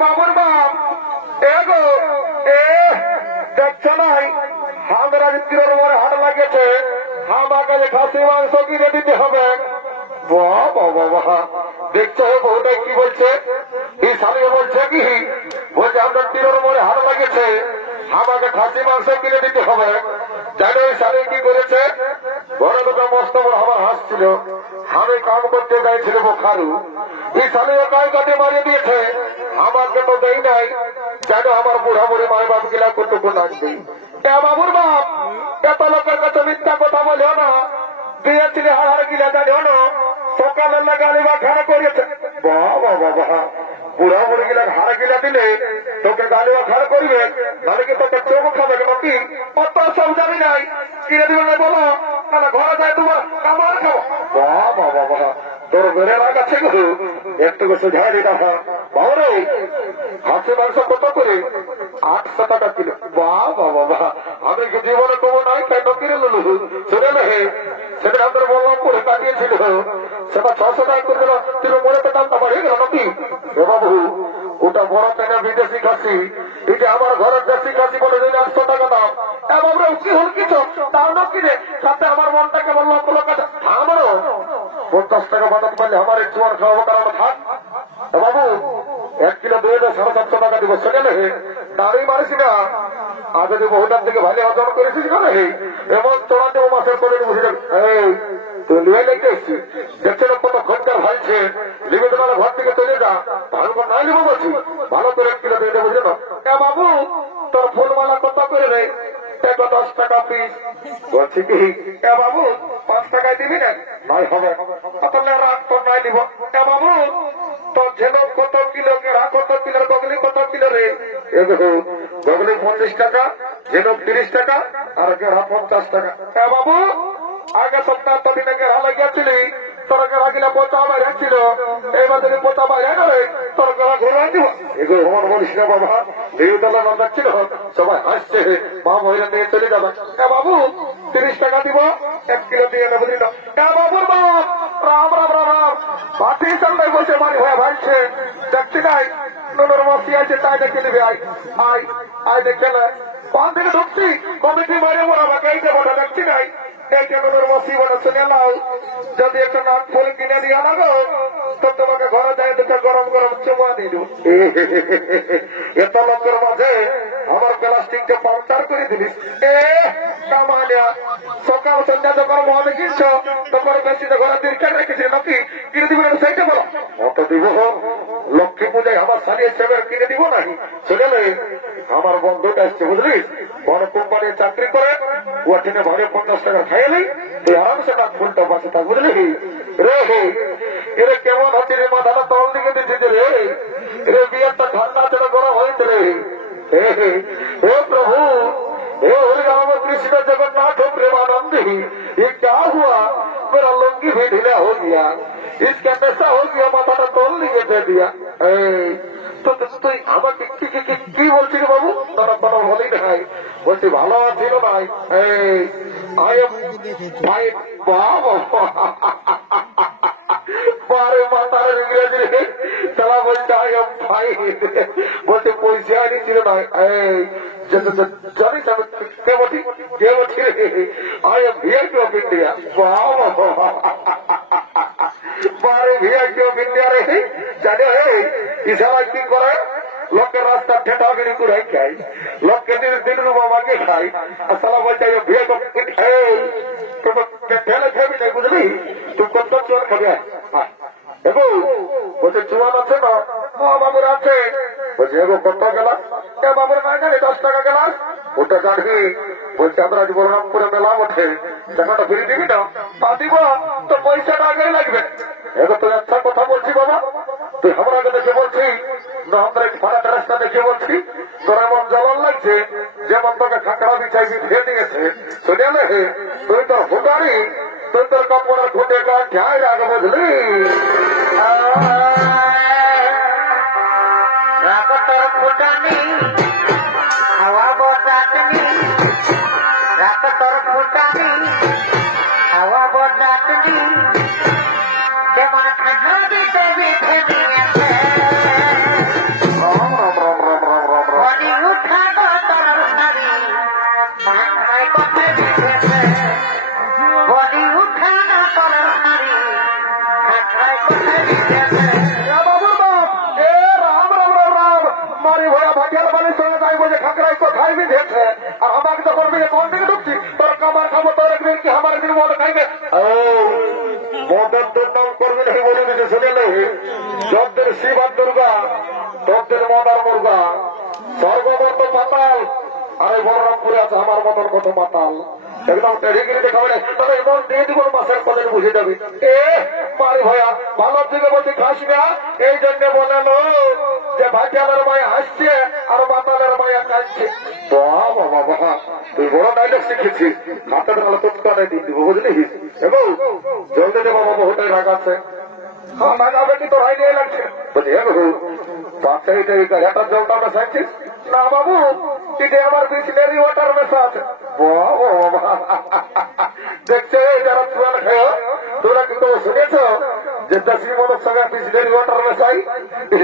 বাবুর বাপ এগো দেখছো নাই আমরা কিরোর মনে হাট লাগিয়েছে আমাকে খাসি মাংস কিনে দিতে হবে। বাবা দেখছো বউটা কি বলছে, এই স্বামী বলছে কি বলছে আমরা কিরোর মনে হাট লাগিয়েছে আমাকে খাসি মাংস কিনে দিতে হবে। জানো ওই স্বামী কি করেছে, বড় দুটো মস্ত বড় আমার হাসছিল, আমি কাম করতে যাইছিল বোখারু, এই স্বামী কাই কাটে মারিয়ে দিয়েছে, আমাকে তো দেই নাই। জানো আমার বুড়া বুড়ি মায়ের বাপ গিলা কতটুকু নাচবে। বাবুর বাপ এত লোকের কাছে মিথ্যা কথা বলিও না, দিয়েছিলে হার গিলা জানিও না, সকালের লাগে আলিবা খানা করিয়েছে। বাবা বাবা বুড়া বুড়ি গিলা হার গিলা দিলে তোকে গালিবা খাড় করিবে, তাহলে কি তোকে চোখ খাবে নাকি? অত সব জানি নাই, কিনে দিবে না বলো, তাহলে ঘরে যায় তোমার কামার খাবো। বাবা বাবা তোর বেড়ে রাগ আছে গো, একটু সোঝাই দিতে বাবরে হাসি মাংস কত করে? 800 টাকা কিলো। বাবা বাবা আমি কি জীবনে কমো নাই, কেন কিনে লুলু শুনে নেহে সেটা আমাদের বললাম পরে কাটিয়েছিল, সেটা 600 টাকা করে দিল, তুমি মনে তো দামটা বাড়িয়ে গেল নাকি? বাবু ওটা বড় পেনা বিদেশি খাসি, এটা আমার ঘরের দেশি খাসি বলে 800 টাকা দাম। বাবরে কি হল কিছু তাও না কিনে, তাতে আমার মনটাকে বললাম আমারও 50 টাকা বানাতে পারলে আমার এই জোয়ার খাওয়াবো, কারণ থাক বাবু 1 কিলো দই 750 টাকা দিব, সেখানে দাঁড়িয়ে মারিস না। আর যদি বহুটার থেকে ভালো অর্জন করেছিস কেন এমন তোরা দেবো মাসের করে বুঝে তুই লিয়ে লেগে এসছিস, দেখছে না কত খরচার ভাইছে, লিবে তোমার ঘর থেকে চলে যা, ভালো করে নাই লিবো বলছি, ভালো করে 1 কিলো দিয়ে দেবো বুঝলো। বাবু তোর ফুলমালা কত করে রে? 10 টাকা পিস। বলছি কি বাবু 5 টাকায় দিবি না? নয় হবে, তাহলে রাত তোর নাই দিব। বাবু তোর ঝেলক কত কিলো, কেড়া কত কিলো, বগলি কত কিলো রে? বগলি 50 টাকা, ঝেলক 30 টাকা, আর কেড়া 50 টাকা। বাবু আগে সপ্তাহ তো দিনে কেড়া লাগিয়েছিলি, তোর কেড়া কিনা পোতা বাইরে ছিল, এবার যদি পোতা বাইরে গেলে তোর কেড়া ঘুরে দিব। এগুলো ভ্রমণ বলিস না বাবা, দেউতলা নন্দার ছিল, সবাই হাসছে, মা মহিলা নিয়ে চলে যাবে। বাবু 30 টাকা দিব, 1 কিলো দিয়ে নেবো দিন। বাবুর বাপ রাম রাম রাম রাম বাতি সামনে বসে মারি হয়ে ভাইছে, দেখছি নাই নুনুর মসি আছে, তাই দেখে দিবি। আয় আয় আয় দেখে না পান থেকে ঢুকছি, কমিটি মারে মোরা বাকি এই দেবো, দেখছি নাই এই নুনুর মসি বলে শুনে নাও, যদি একটা নাক ফুল কিনে দিয়ে আনাগো তো তোমাকে ঘরে যায় দুটো গরম গরম চুমা দিয়ে দেবো। এত লোকের মাঝে আমার প্লাস্টিককে পাঞ্চার করে দিলিস। কামানিয়া সকাল সন্ধ্যা যখন মনে কিনছ তখন বেশি তো ঘরে দীর্ঘ রেখেছি নাকি, কিনে দিবে সেইটা বলো। অত দিব লক্ষ্মী পূজায় আমার সারিয়ে সেবের কিনে দিব নাকি? সেখানে আমার বন্ধুটা এসছে বুঝলি, বড় কোম্পানির চাকরি করে, ও ট্রেনে ভাড়ে 50 টাকা খাইলি, তুই আরামসে তার ফুলটা বাঁচে থাক বুঝলি রে। এরে কেমন হচ্ছে রে, মাথাটা তল দিকে দিচ্ছে রে, রে বিয়েরটা ঠান্ডা ছিল গরম হয়েছে রে। हे प्रभु, हे हरि राम कृष्ण जगन्नाथ प्रेमानंद, ये क्या हुआ? मेरा लुंगी भी ढीला हो गया, इसका ऐसा हो गया, माथा तोल लिए दे दिया। तो তুই আমাকে কি বলছিস বাবু? তারা কোনো বলি নাই, বলছি ভালো ছিল নাই। ভাই বারে মাতার ইংরেজি তারা বলছে আই এম ফাইন, বলছে পয়সা ছিল না। জানিস আমি কে বলছি, কে বলছি I am VIP of India. বারে ভিআইপি অফ ইন্ডিয়া রে, জানে ইশারা কি করে, লোকের রাস্তা ঠেটাগিরি করে খাই, লোককে দিন বাবাকে খাই, আর সালা বলছে ভিআইপি অফ ইন্ডিয়া ঠেলে খাবি না বুঝলি, তুই কত চোর খাবে। এগো বলছে চুয়ান আছে না? বাবুর আছে। বলছে এগো কত গেলাস? বাবুর না জানি 10 টাকা গেলাস, ওটা জানি। বলছে আমরা আজ বলরামপুরে মেলা ওঠে, টাকাটা ফিরে দিবি না? তা দিব, তো পয়সাটা আগে লাগবে। এগো তুই আচ্ছা কথা বলছি বাবা, তুই আমার আগে দেখে বলছি না, আমরা ফারাক রাস্তা দেখে বলছি, তোর এমন জ্বলন লাগছে যেমন তোকে খাকড়া বিছাই দিয়ে দিয়েছে শুনে হে তুই তোর ফুটারি তুই তোর কাপড়ের খুঁটে ঠাই রাখ বুঝলি তোর ফুটানি হাওয়া বদাতনি রাত তোর ফুটানি হাওয়া বদাতনি যেমন খাজা দিতে বিধে দিয়েছে বডি উঠাবো তোর শাড়ি মাথায় পথে দিয়েছে বডি উঠানো তোর শাড়ি মাথায় পথে দিয়েছে মারি ভরা ভাটিয়ার বাড়ির সঙ্গে যাই বলে খাকড়াই তো খাইবি দিয়েছে আর আমাকে যখন বিয়ে কোন দিকে ঢুকছি তোর কামার খাবো তোর একদিন কি আমার একদিন মদ খাইবে মদের দুর্নাম করবি না বলে দিতে শুনে যদ্দের শিব আর দুর্গা তদ্দের মদ আর মুর্গা স্বর্গবর্ত পাতাল আর এই বলরামপুরে আছে আমার মতন কত পাতাল একদম টেরিগিরি দেখাবে না তবে এমন দিয়ে দিব মাসের পদে বুঝে যাবে মারি ভয়া ভালোর দিকে বলছি খাস না এই জন্য বলে যে ভাটিয়ালের মায়া হাসছে আর বাতালের মায়া কাঁদছে বাবা বাবা তুই বড় ডাইলগ শিখেছি হাতের নালে তৎকালে দিয়ে দিব বুঝলি এবং জলদি দে বাবা বহুটাই রাগ আছে হ্যাঁ রাগাবে কি তোর আইডিয়া লাগছে বলছি বাচ্চা হেটার জলটা মেশাচ্ছিস না বাবু এটা আমার বিসলেরি ওয়াটার মেশা আছে দেখছে যারা চুয়ান খেয়ে তোরা কিন্তু শুনেছ যে দশি মনের সঙ্গে বিসলেরি ওয়াটার মেশাই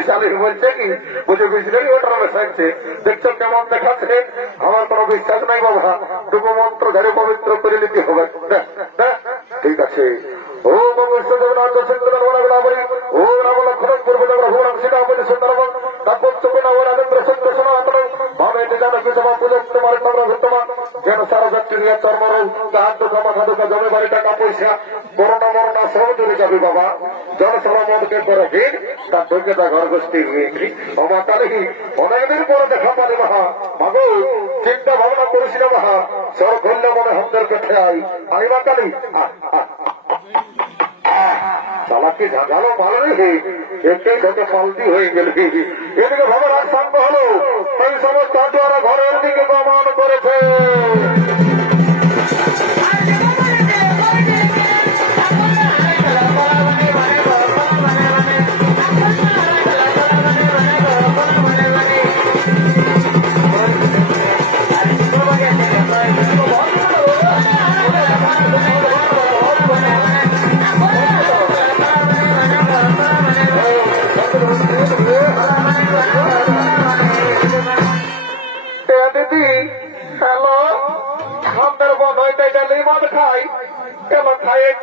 চালিয়ে বলছে কি বলছে বিসলেরি ওয়াটার মেশাইছে দেখছো কেমন দেখাচ্ছে আমার কোনো বিশ্বাস নাই বাবা তুমি মন্ত্র ধরে পবিত্র করে নিতে হবে ঠিক আছে ও মঙ্গল জগন্নাথ সুন্দর বরাবরি ও রাম লক্ষণ পূর্ব জগর ভোরাম সীতাপতি সুন্দরবন তাপর চকুনা ও রাজেন্দ্র সত্য সনাতন ভাবে জানকী সভা পুজো তোমার তোমরা ভক্তমান যেন সারা ব্যাকটেরিয়া চর্মরোগ গাছ দুঃখা মাথা দুঃখা জমি বাড়ি টাকা পয়সা করোনা মরোনা সব দূরে যাবে বাবা জনসভা মদকে করে ভিড় তার ঢুকে তা ঘর গোষ্ঠী আমার তাহলে অনেকদিন পরে দেখা পারে মহা মাগো চিন্তা ভাবনা করিস না মহা সর করলে মনে আমাদেরকে খেয়াই আইবা কালি চালাকি ঝাঁঝালো ভালো রেখে একটাই ঘটে পাল্টি হয়ে গেল এদিকে ভবরাজ শান্ত হলো সেই সমস্ত দ্বারা ঘরের দিকে গমন করেছে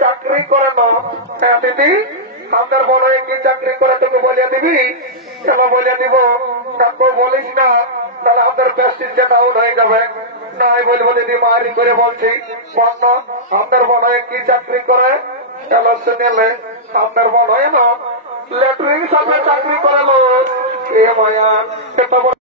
চাকরি করে না দিদি আমাদের বলো কি চাকরি করে তোকে বলিয়ে দিবি কেন বলিয়ে দিব তারপর বলিস না তাহলে আমাদের প্রেস্টিজটা ডাউন হয়ে যাবে নাই বলবো দিদি মারি করে বলছি আমাদের মনে হয় কি চাকরি করে এলো শুনেলে আমাদের মনে হয় না লেটরিং সামনে চাকরি করে লোক এ মায়া